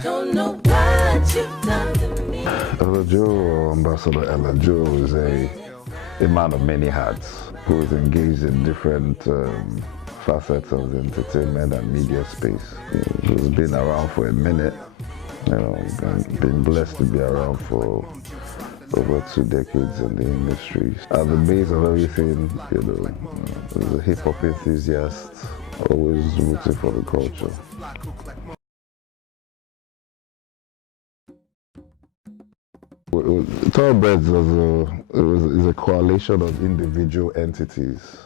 try. Don't know what you've done to me. Ela Joe, or Ambassador Ela Joe, is a man of many hats who is engaged in different facets of the entertainment and media space. Who's been around for a minute, been blessed to be around for over 2 decades in the industry. At the base of everything, as a hip-hop enthusiast, always rooting for the culture. Thoroughbred is a coalition of individual entities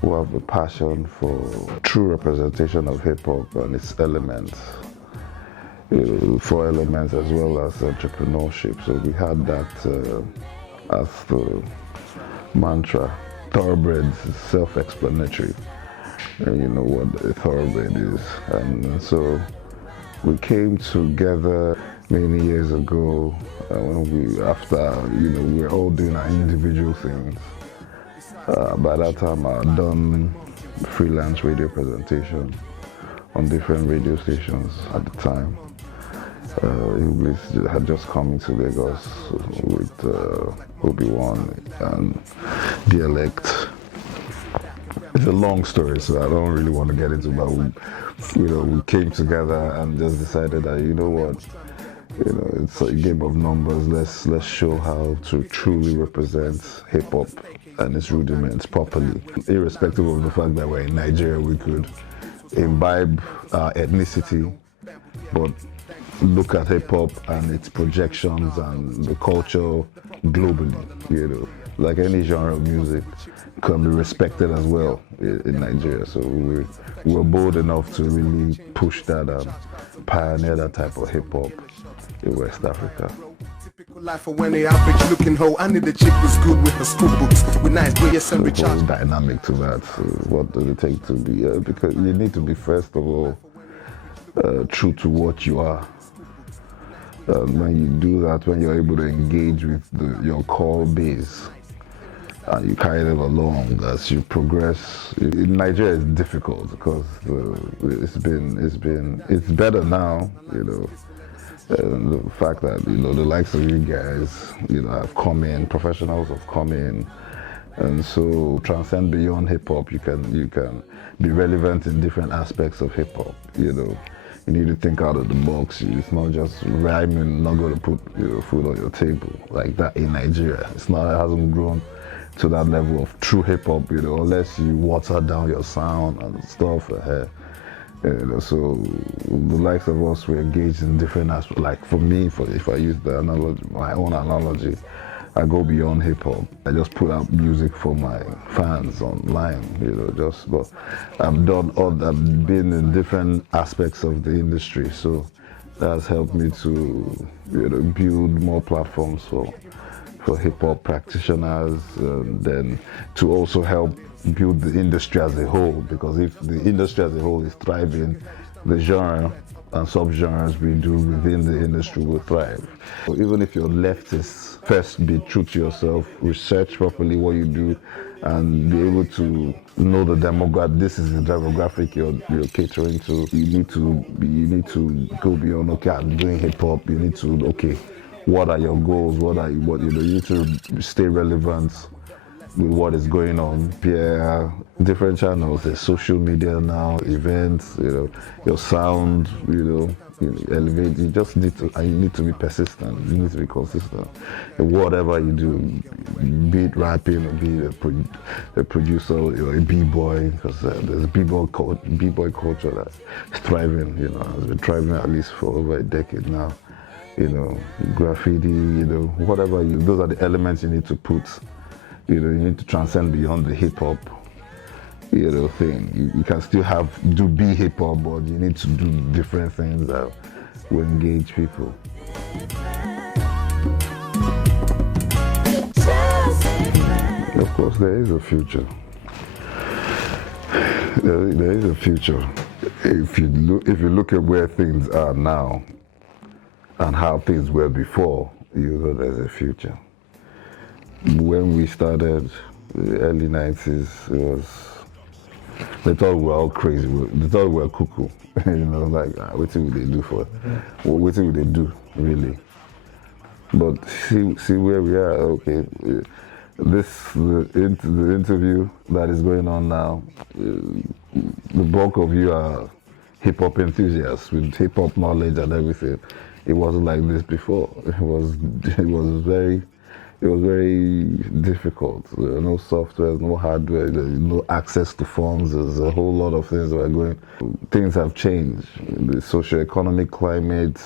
who have a passion for true representation of hip-hop and its elements, 4 elements as well as entrepreneurship. So we had that as the mantra. Thoroughbred is self-explanatory. You know what a thoroughbred is. And so we came together many years ago after we were all doing our individual things. By that time I had done freelance radio presentation on different radio stations at the time. English had just come into Lagos with Obi-Wan and Dialect. It's a long story, so I don't really want to get into it, but we came together and just decided that, it's a game of numbers. Let's show how to truly represent hip-hop and its rudiments properly. Irrespective of the fact that we're in Nigeria, we could imbibe our ethnicity, but look at hip-hop and its projections and the culture globally, Like any genre of music can be respected as well in Nigeria. So we were bold enough to really push that and pioneer that type of hip-hop in West Africa. Life for when they average looking hoe. I knew the chick was good with her school books with nice grades and There's a whole dynamic to that. So what does it take to be? Because you need to be, first of all, true to what you are. When you do that, when you're able to engage with your core base and you carry them along as you progress. In Nigeria, it's difficult because it's better now, And the fact that the likes of you guys have come in, professionals have come in, and so transcend beyond hip hop. You can be relevant in different aspects of hip hop. You need to think out of the box. It's not just rhyming, not going to put food on your table like that in Nigeria. It hasn't grown to that level of true hip hop, unless you water down your sound and stuff. So the likes of us were engaged in different aspects. Like for me, if I use the analogy, my own analogy, I go beyond hip hop. I just put out music for my fans online, but I've been in different aspects of the industry. So that's helped me to build more platforms for hip hop practitioners, then to also help build the industry as a whole, because if the industry as a whole is thriving, the genre and sub-genres we do within the industry will thrive. So even if you're leftist, first be true to yourself, research properly what you do, and be able to know the demographic. This is the demographic you're catering to. You need to go beyond, okay, I'm doing hip hop. You need to, okay, what are your goals? You need to stay relevant with what is going on. Yeah, different channels, there's social media now, events, your sound, elevate. You just need to be persistent. You need to be consistent in whatever you do, be it rapping or be it a producer or a b-boy, because there's a b-boy culture that's thriving. Has been thriving at least for over a decade now. Graffiti, whatever those are the elements you need to put. You need to transcend beyond the hip hop, thing. You can still be hip hop, but you need to do different things that will engage people. Of course, there is a future. There is a future. If you look at where things are now and how things were before, there's a future. When we started, the early 90s, it was They thought we were all crazy. They thought we were cuckoo. Like, what would they do for? What would they do, really? But see where we are. Okay, the interview that is going on now. The bulk of you are hip hop enthusiasts with hip hop knowledge and everything. It wasn't like this before. It was very difficult. There were no software, no hardware, no access to funds. There's a whole lot of things that are going. Things have changed. The socio-economic climate,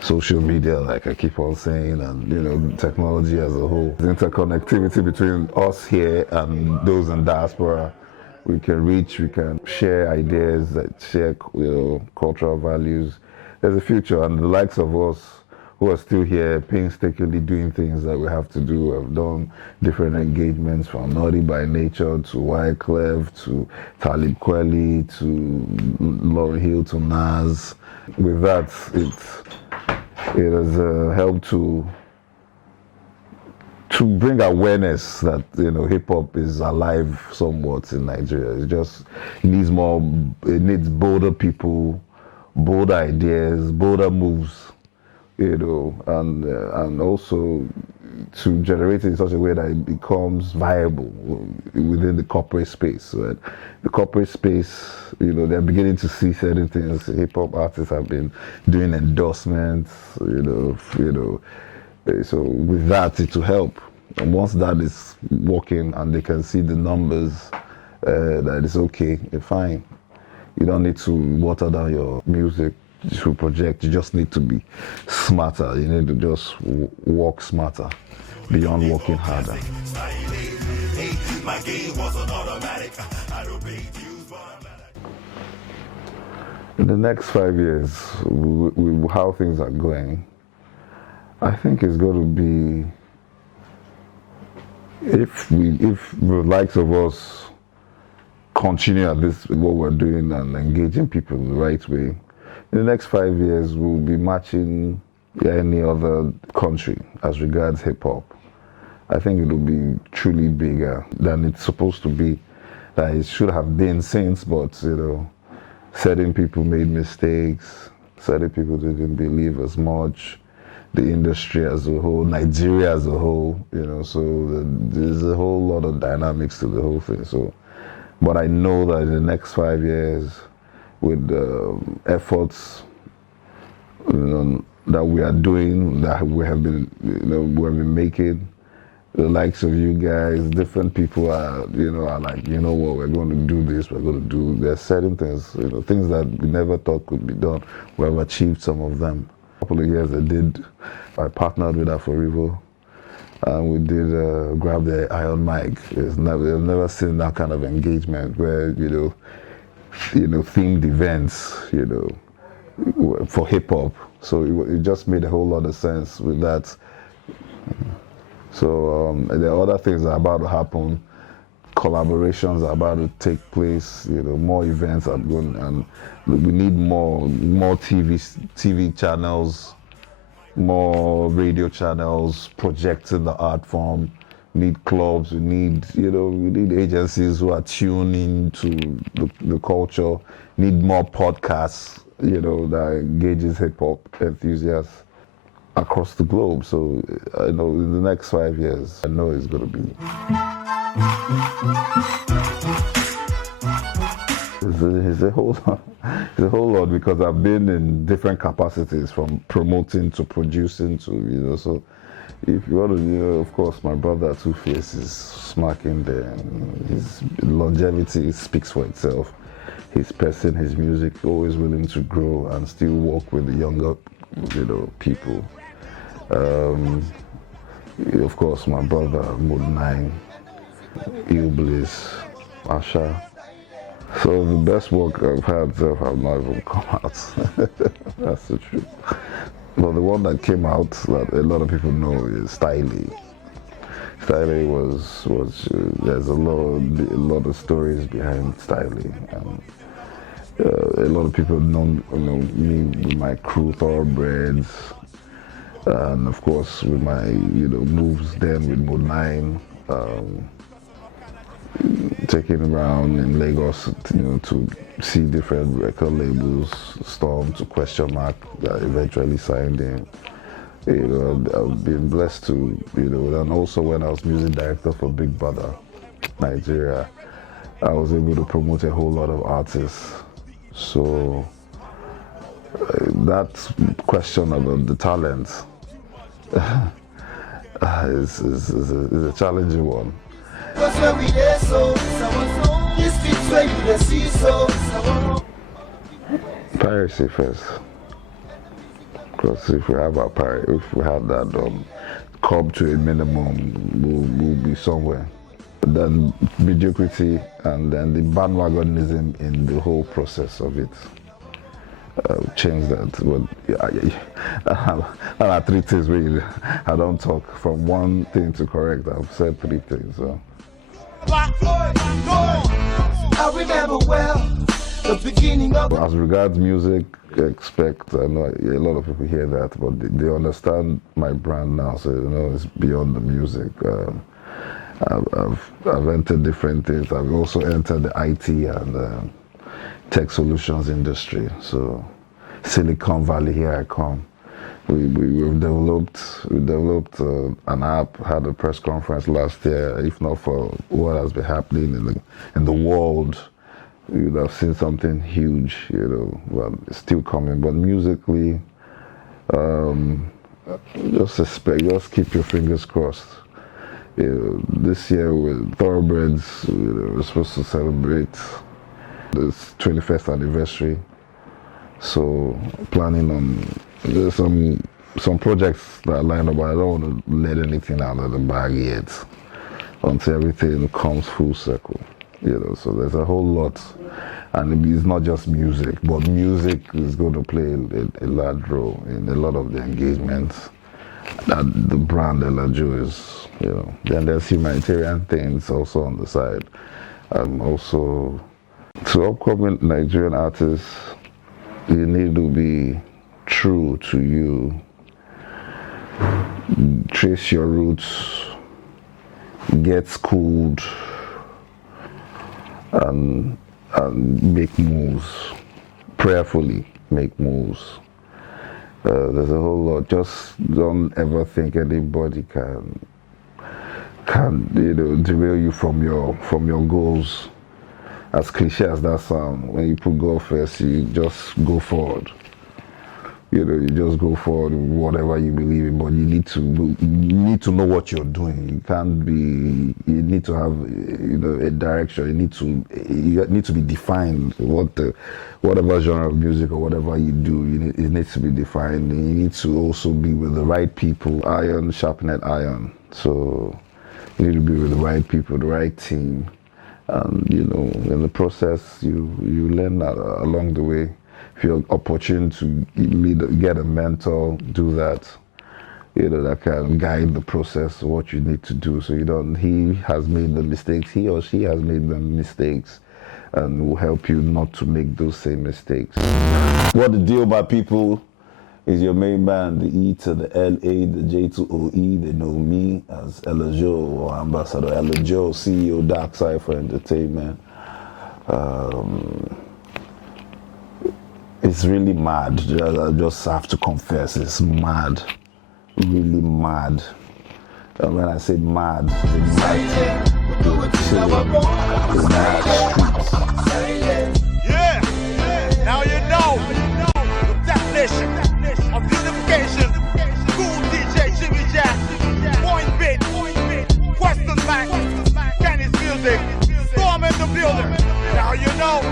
social media, like I keep on saying, and technology as a whole. The interconnectivity between us here and those in diaspora. We can reach, we can share ideas, share cultural values. There's a future, and the likes of us who are still here painstakingly doing things that we have to do. Have done different engagements from Naughty by Nature to Wyclef to Talib Kweli to Lauryn Hill to Nas. With that, it has helped to bring awareness that hip hop is alive somewhat in Nigeria. It needs bolder people, bolder ideas, bolder moves, and also to generate it in such a way that it becomes viable within the corporate space. So the corporate space, they're beginning to see certain things. Hip hop artists have been doing endorsements, so with that, it will help. And once that is working and they can see the numbers, that it's okay, you're fine. You don't need to water down your music to project. You just need to be smarter. You need to just work smarter beyond working harder. In the next 5 years, how things are going, I think it's going to be, if the likes of us continue at this, what we're doing, and engaging people in the right way, in the next 5 years we'll be matching any other country as regards hip hop. I think it'll be truly bigger than it's supposed to be, that it should have been since, but certain people made mistakes, certain people didn't believe as much. The industry as a whole, Nigeria as a whole, so there's a whole lot of dynamics to the whole thing. So, but I know that in the next 5 years, with efforts, that we are doing, that we have been, making, the likes of you guys, different people are like, what, we're going to do this, we're going to do. There's certain things, things that we never thought could be done. We have achieved some of them. A couple of years I partnered with her for Revo, and we did grab the Iron Mic. I've never seen that kind of engagement where themed events for hip hop. So it just made a whole lot of sense with that. So there are other things that are about to happen. Collaborations are about to take place. More events are going, and we need more TV channels, more radio channels projecting the art form. We need clubs. We need agencies who are tuning to the culture. Need more podcasts. That engages hip hop enthusiasts across the globe. So I know in the next 5 years, I know it's going to be. It's a whole lot because I've been in different capacities, from promoting to producing to so if you want to of course my brother Two-Face is smacking there. His longevity speaks for itself. His person, his music, always willing to grow and still work with the younger people. Of course my brother Mode 9, Ill Bliss, Asha. So the best work I've had have not even come out. That's the truth. But the one that came out that a lot of people know is Styly. Styly was there's a lot of stories behind Styly, and a lot of people know me with my crew Thoroughbreds, and of course with my moves then with Mode 9. taking around in Lagos, to see different record labels, Storm to Question Mark, that eventually signed him. I've been blessed to, and also when I was music director for Big Brother Nigeria, I was able to promote a whole lot of artists. So that question about the talent is a challenging one. Piracy first, because if we have that come to a minimum, we'll be somewhere. Then mediocrity, and then the bandwagonism in the whole process of it. Change that. But are 3 things really. I don't talk from one thing to correct. I've said 3 things. So. I remember well the beginning of. As regards music, expect. I know a lot of people hear that, but they understand my brand now. So it's beyond the music. I've entered different things. I've also entered the IT and tech solutions industry. So Silicon Valley, here I come. We've developed an app, had a press conference last year. If not for what has been happening in the world, you'd have seen something huge, well, it's still coming. But musically, just keep your fingers crossed. This year with Thoroughbreds, we're supposed to celebrate this 21st anniversary. So planning on, there's some projects that are lined up, but I don't want to let anything out of the bag yet until everything comes full circle. So there's a whole lot, and it's not just music, but music is going to play a large role in a lot of the engagements that the brand Ela Joe is, Then there's humanitarian things also on the side. Also, to upcoming Nigerian artists, you need to be true to you. Trace your roots, get schooled, and make moves. Prayerfully make moves. There's a whole lot. Just don't ever think anybody can derail you from your goals. As cliche as that sounds, when you put goal first, you just go forward. You just go forward with whatever you believe in, but you need to know what you're doing. You need to have a direction. You need to be defined. Whatever genre of music or whatever you do, it needs to be defined. And you need to also be with the right people. Iron sharpened iron. So you need to be with the right people, the right team. And in the process, you learn that along the way. If you're opportune to get a mentor, do that. That can guide the process of what you need to do. So he has made the mistakes, he or she has made the mistakes, and will help you not to make those same mistakes. What the deal, my people? Is your main man, the E to the LA, the J to OE. They know me as Ela Joe, or Ambassador Ela Joe, CEO Dark Cypher Entertainment. It's really mad. I just have to confess, it's mad. Really mad. And when I say mad, it's mad. Yeah, now you know the definition of unification. Cool DJ Jimmy Jack, point bit, question back, Kenny's music, storm in the building. Now you know.